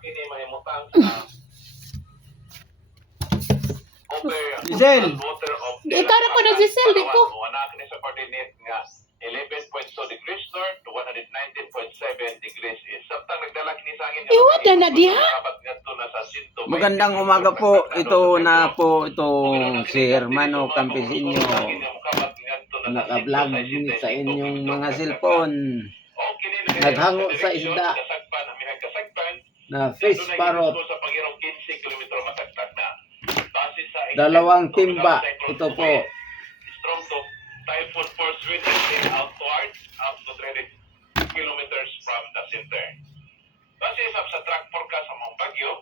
kini mahimutang sa Giselle. water of Ikaw na ko na Giselle, di ko. Anak ni sa coordinate nga 11.2 degrees north to 119.7 degrees east. Samtang nagdala kini sa akin. Iwat na diha. Magandang umaga po. Ito na po itong si Hermano Campesino. Naka-vlog sa inyong mga cellphone. Naghango sa isda na fish parrot. Dalawang timba. Ito po. Strong to typhoon force wind outwards up to 30 kilometers from the center. Base sa track forecast sa mga bagyo,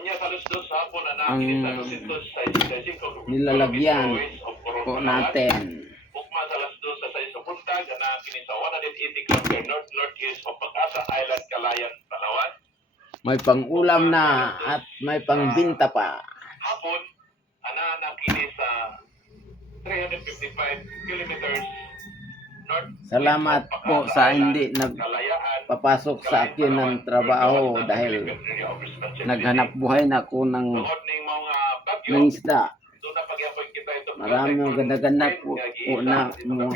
unya sa alas-2 sa hapon na nakin sa 265 Nilalagyan po natin. Ugma sa alas-2 sa 6 sa buntag, nakin sa 180 km north-northeast of Pag-asa Island, Calayan, Palawan. May pang-ulam na at may pang-binta pa. Hapon, nakin sa 355 kilometers north. Salamat po sa hindi nagpapasok sa akin ng trabaho dahil naghanap buhay na ako ng isda. Maraming maganda po na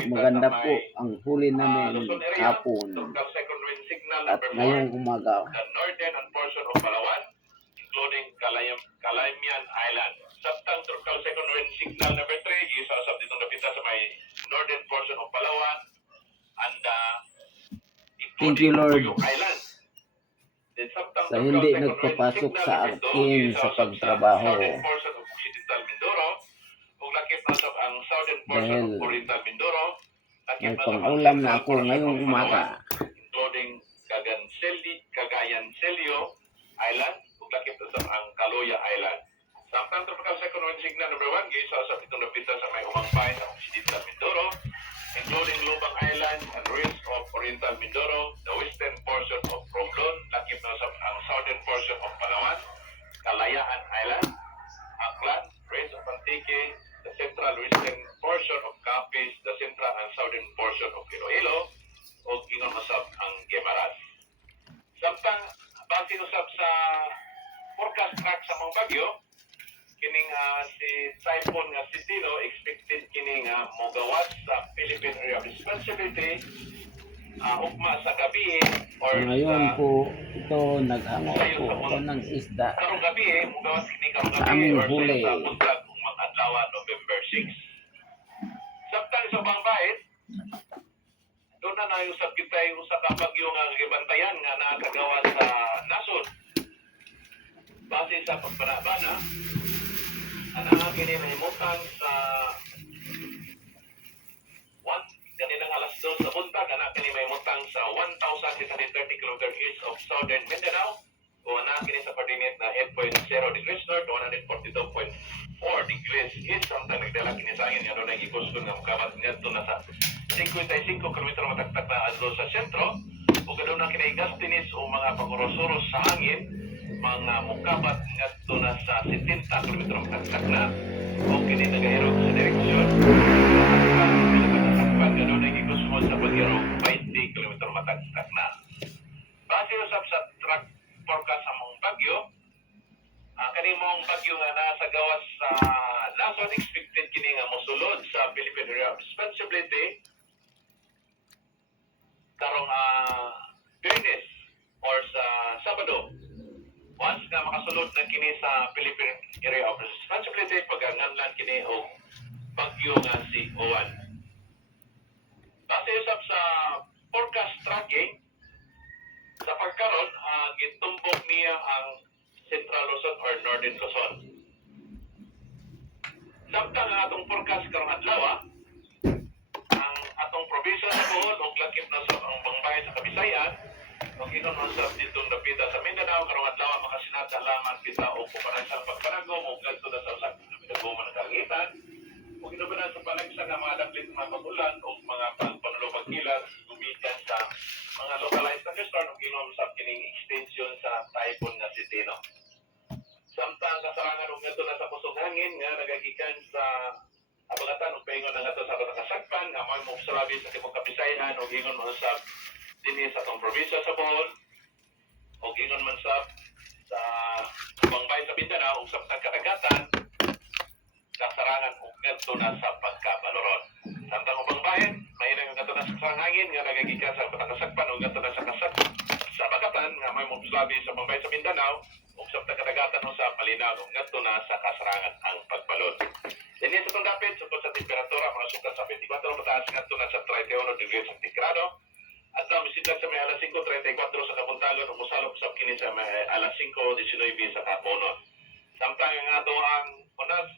maganda po ang huli namin hapon at ngayong umaga. The northern and portion of Palawan, including Calamian Island. Samtang tropical second wind signal number 3, isa sa ditong napita sa may northern portion of Palawan and Thank you, Lord. Puyo Island. Then, samtang Sa hindi tropical second wind nagpapasok signal sa number 2, akin isa sa sa pagtrabaho southern portion of Occidental Mindoro, ug lakip na sa ang southern portion dahil of Oriental Mindoro, lakip may na sa pang-ulam na central ako portion ngayong of umaga. Palawan, including Cagayan Celio Island, ug lakip na sa ang Caloya Island. Samtang tropical second wind signal number 1, gisa sa pitong napita sa may umangpay sa Occidental Mindoro, including Lubang Island and rest of Oriental Mindoro, the western portion of Romblon, lakip na sa ang southern portion of Palawan, Kalayaan Island, Aklan, rest of Antique, the central western portion of Capiz, the central and southern portion of Iloilo, o ingon masab ang Guimaras. Samtang base usab sa forecast track sa mga bagyo, kining si typhoon nga si Tino expected kining mogawas sa Philippine Area of Responsibility ugma sa gabi or Ngayon po ito naghango po ako ng isda karong gabi mogawas kini karong sa gabi aming or huli. sa buntag ug mag-adlaw November 6. Samtang sa Bangbait, doon na usab kita yung sa bagyo nga gibantayan nga nakagawa sa nasod. Base sa pagbanabana, ang kini mahimutang sa kanilang alas 2 sa buntag, kini mahimutang sa 1,630 km east of southern Mindanao, o kini sa coordinate na 8.0 degrees north, 142.4 degrees east. Samtang nagdala kini sa akin, doon nagikuskon nga makabat ngadto na sa 55 km matagtag na adto sa sentro, o ganoon na kini gastinis o mga paguros-uros sa hangin, mga mukabat ngadto na sa 70 km matagtag na, o kini nagahirog sa direksyon ganoon na gikuskon sa paghirog 20 km matagtag na. Base usab sa track forecast sa mong bagyo, kanimong bagyo nga nasa gawas sa nasod, expected kini nga mosulod sa Philippine Area of Responsibility karong Biyernes or sa Sabado. Once nga makasulod na kini sa Philippine Area of Responsibility, paganganlan kini og bagyo nga si Owan. Base usab sa forecast tracking, sa pagkaron, gitumbok niya ang Central Luzon or Northern Luzon. Samtang ang atong forecast karong adlaw, ang atong probinsya sa Bohol ug lakip na sa ang Bangbay sa Kabisayan, ug inon man sa ditong napita sa Mindanao karong adlaw makasinata lamang kita og kuparansang pagpanagom ug ngadto na sa usa ka pinagbuman ng kalangitan. Ug inubanan sa palagsa nga mga daplit mga pag-ulan ug mga panulong kilat gumikan sa mga localized thunderstorm ug inom sa kining extension sa typhoon nga si Tino. Samtang kasarangan ug ngadto na sa kusog hangin nga nagagikan sa abagatan ug paingon na ngadto sa Batakasagpan nga mao mo obserbabi sa tibuok Kabisayan ug ingon mo sa dinhi sa atong probinsya sa Bohol ug ingon man na sa pagkabaloron. Samtang ubang bahin, mahina nga na sa hangin nga nagagikan sa patakasakpan o nga na sa kasat sa bagatan nga may muglabi sa mga bahin sa Mindanao ug sa kadagatan sa Malinaw ug ngadto na sa kasarangan ang pagbalon. Dinhi sa tundapit sukod sa temperatura mga sukat sa 24 mataas ngadto na sa 31 degrees centigrado. At ang misidlag sa may alas 5:34 sa Kabuntagon ug mosalok sa kini sa may alas 5:19 sa Kaponon. Samtang ang ato ang unas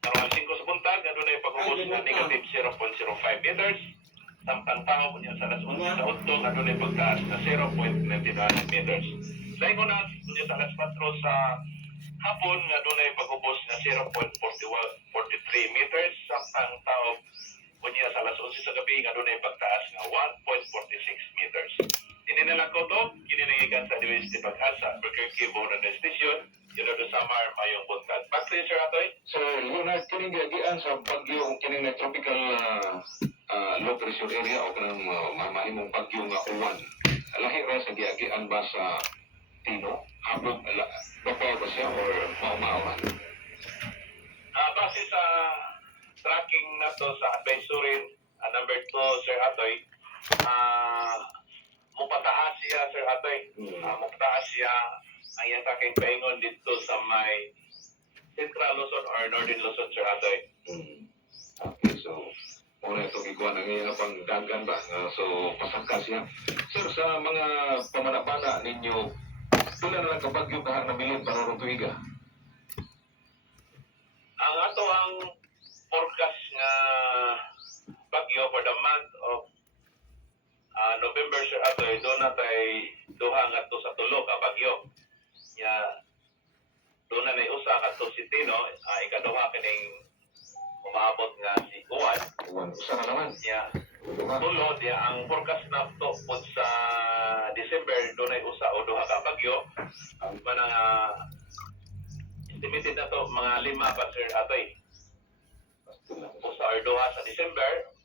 karong 5 sa buntag adunay pag-ubos na negative 0.05 meters. Samtang pangaw po niya sa alas 11 sa Utong adunay pagtaas na 0.99 meters. Sa unas niya sa alas 4 sa hapon nga adunay pag-ubos na 0.43 meters. Samtang taog unya sa alas 11 sa gabi nga adunay pagtaas nga 1.46 meters. Ini na lang ko to, kini nangikan sa Dewis di Pag-asa, Albuquerque, Bohol na Station, yun do Samar, Mayong Buntag. Back to you, Sir Atoy. So, Leonard, kining giagian sa bagyo, kining na tropical low pressure area o kanang mahimong bagyo nga uwan. Lahi ra sa giagian ba sa Tino? Habog, bapaw ba siya or maumawan? Base sa tracking na to sa advisory number 2, Sir Atoy, mupataas siya, Sir Atoy. Mupataas siya ang iyang tracking paingon dito sa may Central Luzon or Northern Luzon, Sir Atoy. Okay, so, muna ito giguan ang iyang pangdagan ba? So, pasangka siya. Sir, sa mga pamanapana ninyo, tula na lang kabagyo kahang nabilin para ron tuiga? Ang ato ang forecast nga bagyo for the month of November, Sir Atoy, doon na tayo duha nga to sa tulo ka bagyo. Doon na usa ka to si Tino, ikaduha kining umaabot nga si Uwan. Uwan, usa na naman. Tulo, ang forecast na to po sa December, doon na usa o duha ka bagyo. Manang estimated na to, mga 5 pa, Sir Atoy. Usa or duha sa December.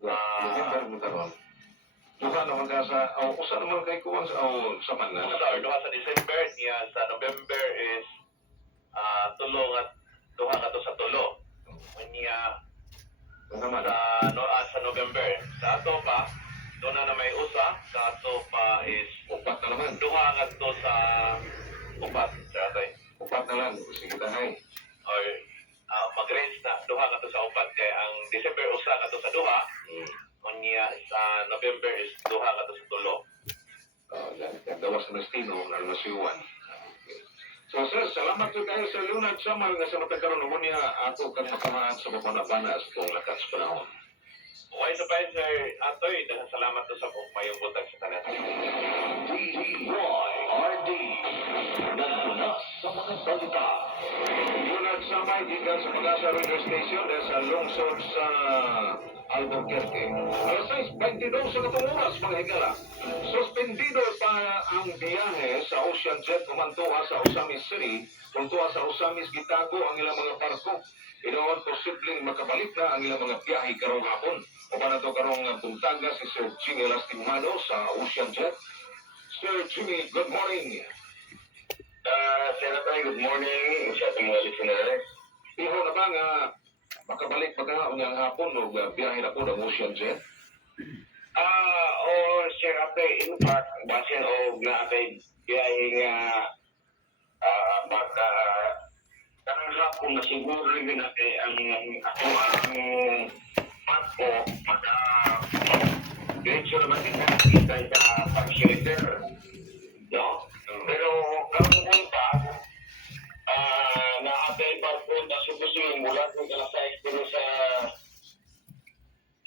November mo karon. Duha naman ka sa, usa naman kay kuwan sa, sa man na. Usa or duha sa December, niya sa November is tulo nga, duha nga to sa tulo. Niya naman. sa November. Sa ato pa, doon na may usa. Sa ato pa is Upat na naman. duha nga to sa upat, Sir Atoy. Upat na lang. Sige tahay. Or mag-range na duha nga to sa upat kay ang December usa nga to sa duha. Unya sa November is duha nga to sa tulo. Dawas na Stino, Almasiwan. So, sir, salamat po kayo sa Leonard Samar nga sa matagkaroon mo niya ato kang makamahan sa mapanabana sa itong lakas panahon. Why sa pa, Sir Atoy, dahil salamat to sa mayong butag sa tanan. DYRD nagtuna sa mga balita. Leonard Samar, gikan sa Pag-asa Radio Station dahil sa lungsod sa Albuquerque. Alas 6:22 sa katong oras, mga higala. Suspendido pa ang biyahe sa Ocean Jet kumantuha sa Osamis City. Kuntuha sa Osamis, gitago ang ilang mga barko. Inoon, posibleng makabalik na ang ilang mga biyahe karong hapon. O pa na ito karong buntaga si Sir Jimmy Lastimado sa Ocean Jet. Sir Jimmy, good morning. Senator, good morning sa ating mga listeners. Iho na ba nga makabalik pa ka ang hapon o biyahe na po ng Ocean Jet? Sir Atoy, in fact, basin o na atay biyahe nga baka karang hapon na siguro rin natin ang ako ang barko maka diretso naman din nakikita sa pag-shelter. No? Pero karong punta na atay barko na subusin mula kung kalasay pero sa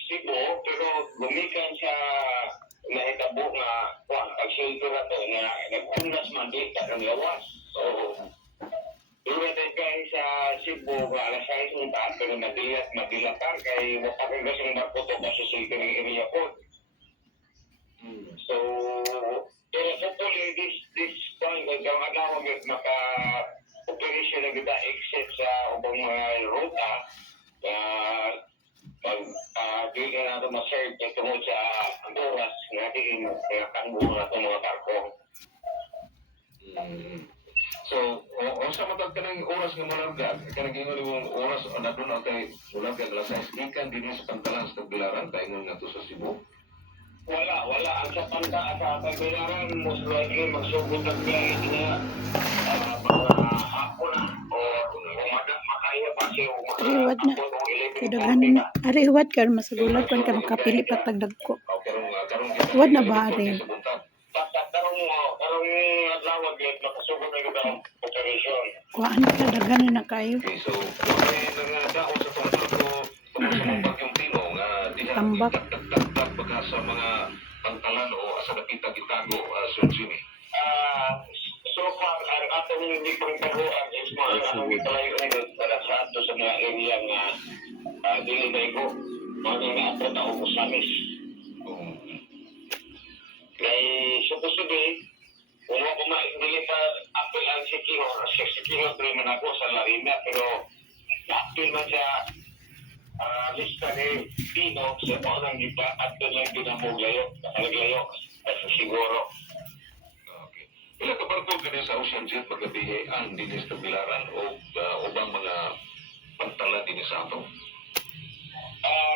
Cebu, pero gumikan sa nahitabo nga pag-shelter na to nga nagpunas man di ka lawas. So, Iwan tayo kayo sa Cebu, alas 6 unta, pero nabilatar kay wapakang gasong barko to masusulti ng area code. So, pero hopefully this point, hanggang adlaw maka-operation na kita exit sa ubang mga ruta, di ka na ito ma-serve tungkol sa oras na tingin na tanggo na itong mga barko. So, Unsa matag kanang oras nga malarga? Kanang ingon imong oras na doon kay malarga alas 6 ikan dinhi sa pantalan sa Tagbilaran paingon nga to sa Cebu. Wala. Ang sa panta at sa Tagbilaran, most likely magsugod ang biyahe niya mga hapon na o umaga makaya pa siya Ariwat na. Kadaghanan na. Ariwat ka masagulat kan ka makapili pa tagdagko. Wad na ba, Ari? Karong adlaw gyud makasugod na gyud ang operasyon. Kuhaan ka daghanan na kayo. Okay, so may nangadaon sa pangbarko tungkol sa mga bagyong Tino nga diha Tambak. dagdag baga sa mga pantalan o asa nakita gitago Sir Jimmy. So far, ang atong hindi pangtaguan is mga anong italayo ngayon para sa ato sa mga area nga dili na ko. Mga nga ato na umusamis. Kay supposedly, kung ako dili pa apil ang Sikiho man ako sa Larina, pero na-apil man siya lista ni Pino sa paunang gipa at doon lang pinamuglayo, nakalaglayo, kasi siguro. Okay. Ilang ka barko ganyan sa Ocean Jet magabihian din sa Tagbilaran o ubang mga pantalan din sa ato?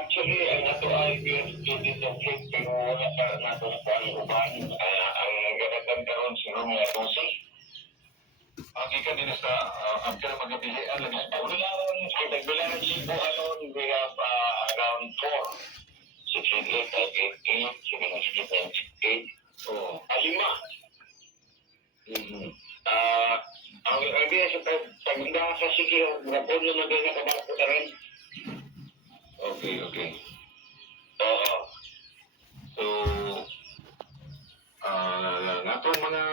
Actually, ang ato ay student of faith, pero wala pa nato na paano uban. Ang ganagan karon siguro nga itong Ang ikan din sa after magabihian lagi sa pauna. Tagbilaran Cebu alone, we have around 4. 6, 8, 8, 8, 7, 8. Oo. 5. Ang idea sa pagmunda sa Sikiho, napon naman din nakabarko na rin. Okay. Oo. So, nga mga